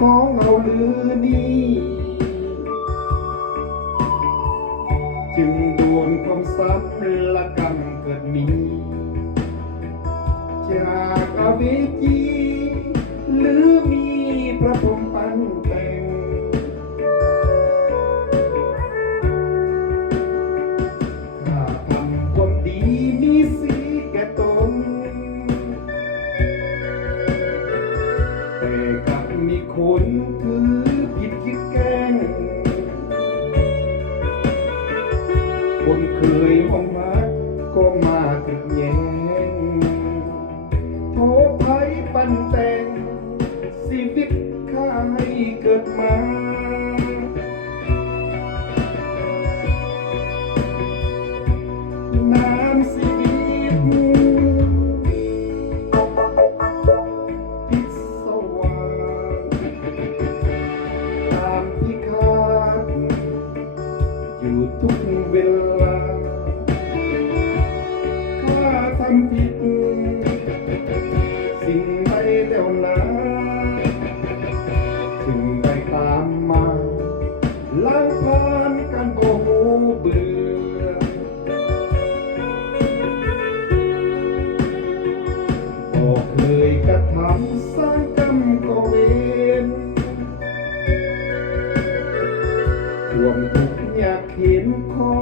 ของเราลือนี้จึงโดนความซ้ำละกรรมเกิดมีจากอเวจีหรือมีพระพรหมปันแต่งถ้าทำความดีมีสีแก่ตนแต่กลับมีคนถือผิดคิดแกล้งคนเคยหวังมักก็มาถึงแย้งโทษภัยปันแต่งชีวิตข้าให้เกิดมาน้ำชีวิตพิศวาสตามที่คาดอยู่ทุกเวลาข้าทำผิดสิ่งใดแล้วนะจึงได้ตามมาล้างผลาญกันโกหูเบื่อบอกเคยกระทำสร้างกรรมก็เวรความทุกข์อยากเห็นขอ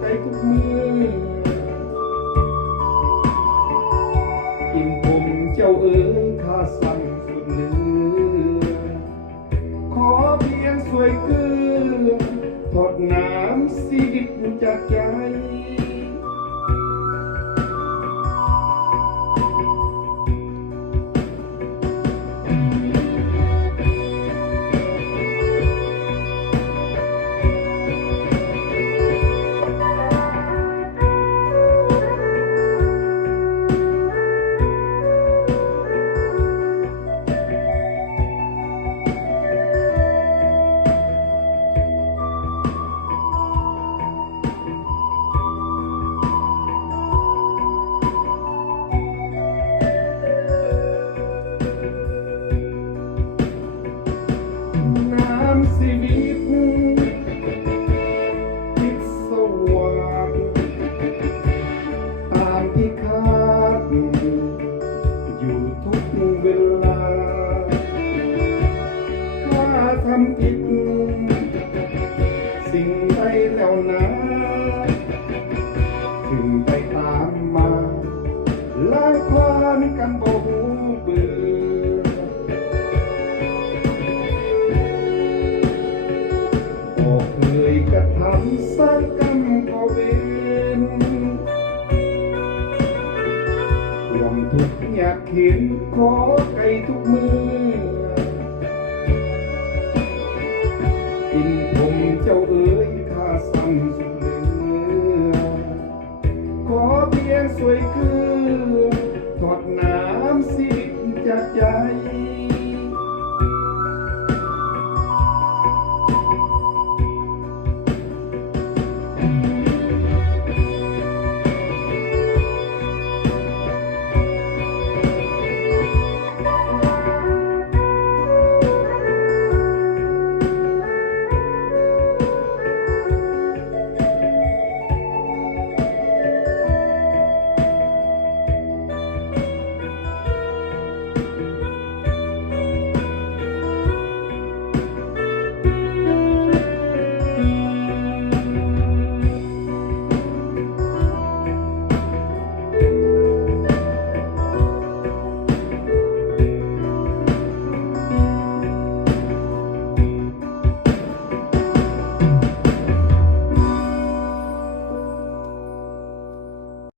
ไกลทุกมืออิ่มผมเจ้าเอ๋ยข้าสั่งสุดเหลือขอเพียงสวยเกลือทอดน้ำชีวิตจากใจชีวิตพิศวาสตามที่คาดอยู่ทุกเวลาข้าทำผิดสิ่งใดแล้วนะจึงไปตามมาล้างผลาญกันบ่หูเบื่อเคยกระทำสร้างกรรมก็เวรความทุกข์อยากเห็นขอ